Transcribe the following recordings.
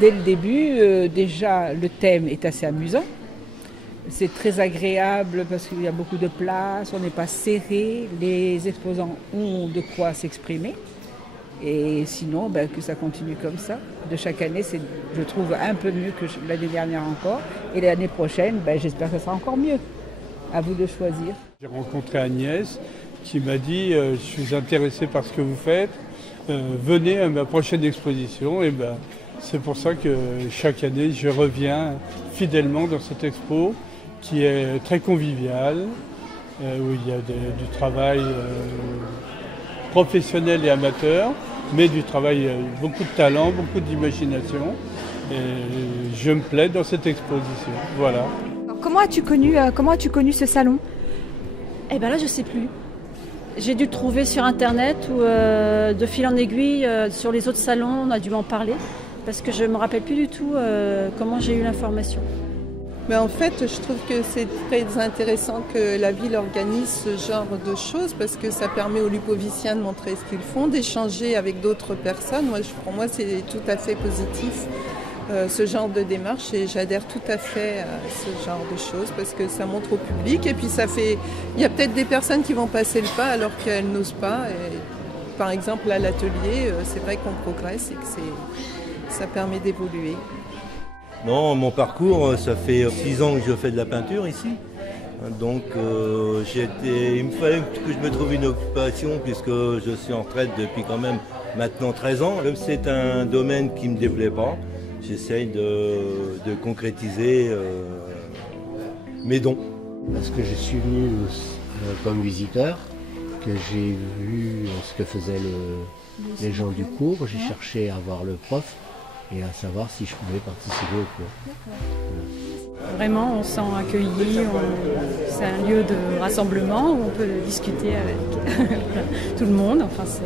Dès le début, déjà, le thème est assez amusant. C'est très agréable parce qu'il y a beaucoup de place, on n'est pas serré, les exposants ont de quoi s'exprimer. Et sinon, que ça continue comme ça. De chaque année, c'est, je trouve, un peu mieux que l'année dernière encore. Et l'année prochaine, j'espère que ça sera encore mieux. À vous de choisir. J'ai rencontré Agnès qui m'a dit je suis intéressée par ce que vous faites, venez à ma prochaine exposition. Et c'est pour ça que chaque année, je reviens fidèlement dans cette expo qui est très conviviale, où il y a du travail professionnel et amateur, mais du travail, beaucoup de talent, beaucoup d'imagination. Et je me plais dans cette exposition. Voilà. Alors, comment as-tu connu ce salon? Eh bien là, je ne sais plus. J'ai dû le trouver sur Internet ou de fil en aiguille, sur les autres salons, on a dû m'en parler, parce que je ne me rappelle plus du tout comment j'ai eu l'information. Mais en fait, je trouve que c'est très intéressant que la ville organise ce genre de choses parce que ça permet aux Lupoviciens de montrer ce qu'ils font, d'échanger avec d'autres personnes. Pour moi, c'est tout à fait positif ce genre de démarche et j'adhère tout à fait à ce genre de choses parce que ça montre au public et puis il y a peut-être des personnes qui vont passer le pas alors qu'elles n'osent pas. Et, par exemple, à l'atelier, c'est vrai qu'on progresse et que ça permet d'évoluer. Non, mon parcours, ça fait 6 ans que je fais de la peinture ici. Donc il me fallait que je me trouve une occupation puisque je suis en retraite depuis quand même maintenant 13 ans. Comme c'est un domaine qui ne me déplaît pas, j'essaye de concrétiser mes dons. Parce que je suis venu comme visiteur, que j'ai vu ce que faisaient les gens du cours, j'ai cherché à voir le prof et à savoir si je pouvais participer au cours. Vraiment, on se sent accueilli, c'est un lieu de rassemblement où on peut discuter avec tout le monde, enfin c'est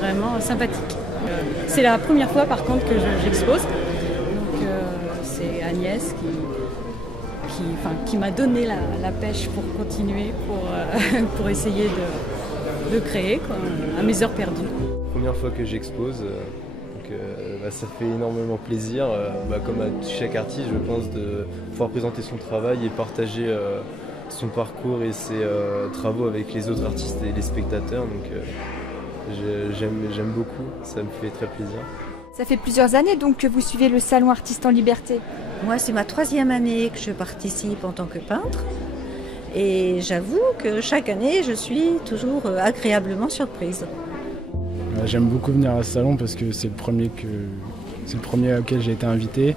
vraiment sympathique. C'est la première fois par contre que j'expose, donc c'est Agnès qui m'a donné la pêche pour continuer, pour essayer de créer à mes heures perdues. Première fois que j'expose. Ça fait énormément plaisir, comme à chaque artiste je pense, de pouvoir présenter son travail et partager son parcours et ses travaux avec les autres artistes et les spectateurs. Donc j'aime beaucoup, ça me fait très plaisir. Ça fait plusieurs années donc que vous suivez le salon Artistes en Liberté. Moi c'est ma 3e année que je participe en tant que peintre et j'avoue que chaque année je suis toujours agréablement surprise. J'aime beaucoup venir à ce salon parce que c'est le premier auquel j'ai été invité.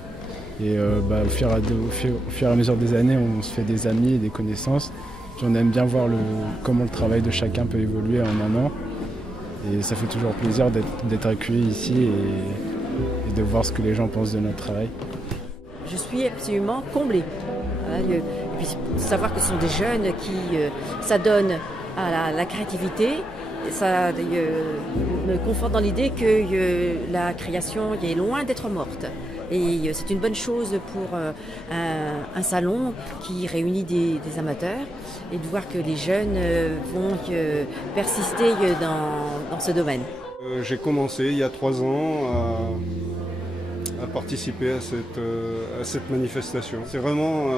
Et au fur et à mesure des années, on se fait des amis et des connaissances. Puis on aime bien voir comment le travail de chacun peut évoluer en un an. Et ça fait toujours plaisir d'être accueilli ici et de voir ce que les gens pensent de notre travail. Je suis absolument comblée. Et puis savoir que ce sont des jeunes qui s'adonnent à la créativité. Ça me conforte dans l'idée que la création est loin d'être morte. Et c'est une bonne chose pour un salon qui réunit des amateurs et de voir que les jeunes vont persister dans ce domaine. J'ai commencé il y a 3 ans à participer à cette manifestation. C'est vraiment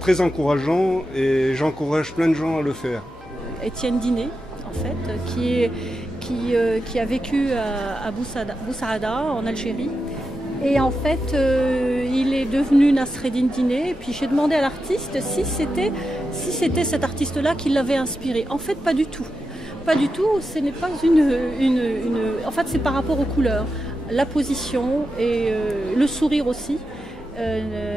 très encourageant et j'encourage plein de gens à le faire. Étienne Diné, en fait, qui a vécu à Boussaada, en Algérie. Et en fait, il est devenu Nasreddine Diné. Et puis j'ai demandé à l'artiste si c'était cet artiste-là qui l'avait inspiré. En fait, pas du tout. Pas du tout. Ce n'est pas En fait, c'est par rapport aux couleurs, la position et le sourire aussi.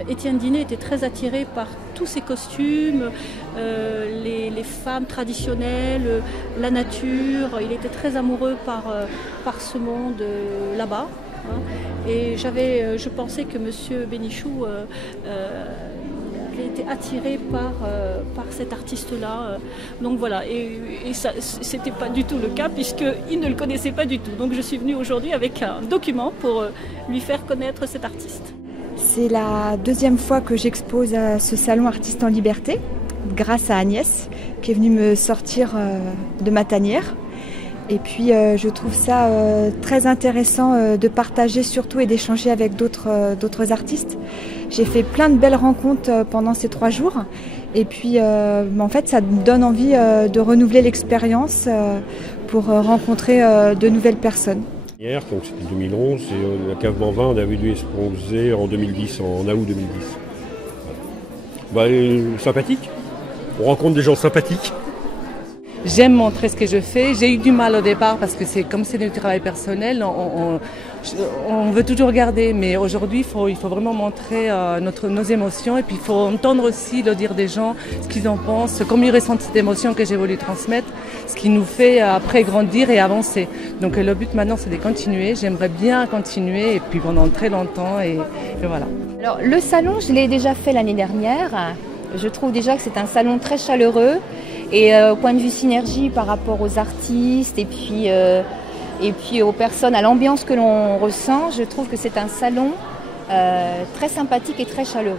Étienne Diné était très attiré par tous ces costumes, les femmes traditionnelles, la nature. Il était très amoureux par ce monde là-bas. Et je pensais que M. Bénichou avait été attiré par cet artiste-là. Donc voilà, et ça, c'était pas du tout le cas puisqu'il ne le connaissait pas du tout. Donc je suis venue aujourd'hui avec un document pour lui faire connaître cet artiste. C'est la 2e fois que j'expose à ce salon Artistes en Liberté, grâce à Agnès, qui est venue me sortir de ma tanière. Et puis je trouve ça très intéressant de partager surtout et d'échanger avec d'autres artistes. J'ai fait plein de belles rencontres pendant ces 3 jours. Et puis en fait ça me donne envie de renouveler l'expérience pour rencontrer de nouvelles personnes. Hier, donc c'était 2011, et la cave Banvin, on avait dû exposer en 2010, en août 2010. Bah, sympathique. On rencontre des gens sympathiques. J'aime montrer ce que je fais. J'ai eu du mal au départ parce que comme c'est du travail personnel, on veut toujours garder. Mais aujourd'hui, il faut vraiment montrer nos émotions et puis il faut entendre aussi le dire des gens, ce qu'ils en pensent, comment ils ressentent cette émotion que j'ai voulu transmettre, ce qui nous fait après grandir et avancer. Donc le but maintenant, c'est de continuer. J'aimerais bien continuer et puis pendant très longtemps et voilà. Alors le salon, je l'ai déjà fait l'année dernière. Je trouve déjà que c'est un salon très chaleureux. Et au point de vue synergie par rapport aux artistes et puis aux personnes, à l'ambiance que l'on ressent, je trouve que c'est un salon très sympathique et très chaleureux.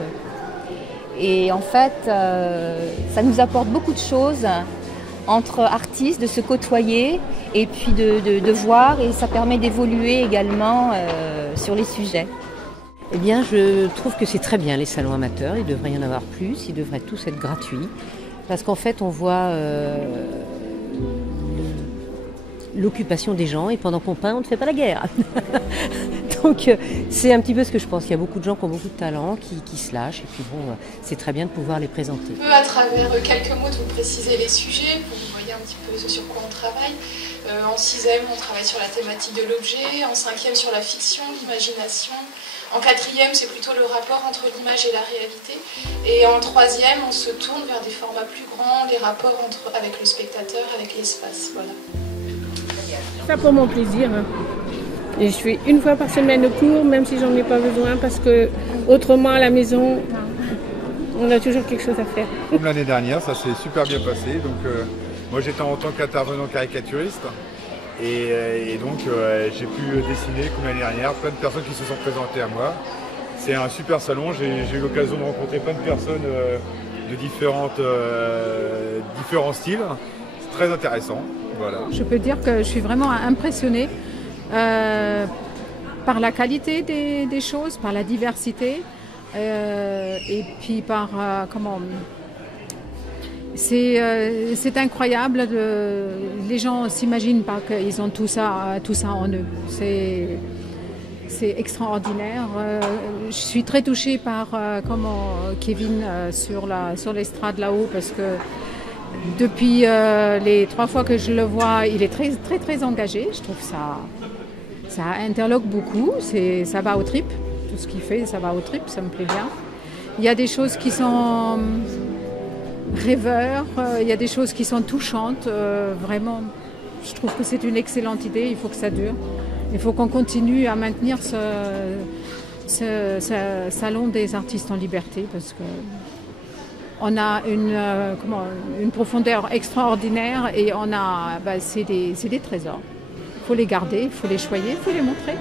Et en fait, ça nous apporte beaucoup de choses entre artistes, de se côtoyer et puis de voir, et ça permet d'évoluer également sur les sujets. Eh bien, je trouve que c'est très bien les salons amateurs, il devrait y en avoir plus, ils devraient tous être gratuits. Parce qu'en fait, on voit l'occupation des gens et pendant qu'on peint, on ne fait pas la guerre. Donc, c'est un petit peu ce que je pense. Il y a beaucoup de gens qui ont beaucoup de talent, qui se lâchent. Et puis bon, c'est très bien de pouvoir les présenter. À travers quelques mots, de vous préciser les sujets, pour que vous voyez un petit peu sur quoi on travaille. En 6e, on travaille sur la thématique de l'objet. En 5e, sur la fiction, l'imagination. En 4e, c'est plutôt le rapport entre l'image et la réalité. Et en 3e, on se tourne vers des formats plus grands, les rapports avec le spectateur, avec l'espace. Voilà. Ça pour mon plaisir. Et je fais une fois par semaine le cours, même si j'en ai pas besoin, parce que autrement à la maison, on a toujours quelque chose à faire. Comme l'année dernière, ça s'est super bien passé. Donc, moi, j'étais en tant qu'intervenant caricaturiste. Et donc j'ai pu dessiner comme l'année dernière, plein de personnes qui se sont présentées à moi. C'est un super salon, j'ai eu l'occasion de rencontrer plein de personnes de différents styles. C'est très intéressant. Voilà. Je peux dire que je suis vraiment impressionnée par la qualité des choses, par la diversité et puis par c'est incroyable, les gens ne s'imaginent pas qu'ils ont tout ça en eux. C'est extraordinaire. Je suis très touchée par comment Kevin sur l'estrade là-haut, parce que depuis les 3 fois que je le vois, il est très très très engagé. Je trouve ça interloque beaucoup, ça va aux tripes. Tout ce qu'il fait, ça va aux tripes, ça me plaît bien. Il y a des choses qui sont rêveurs, il y a des choses qui sont touchantes, vraiment. Je trouve que c'est une excellente idée, il faut que ça dure. Il faut qu'on continue à maintenir ce salon des artistes en liberté, parce que on a une profondeur extraordinaire et c'est des trésors. Il faut les garder, il faut les choyer, il faut les montrer.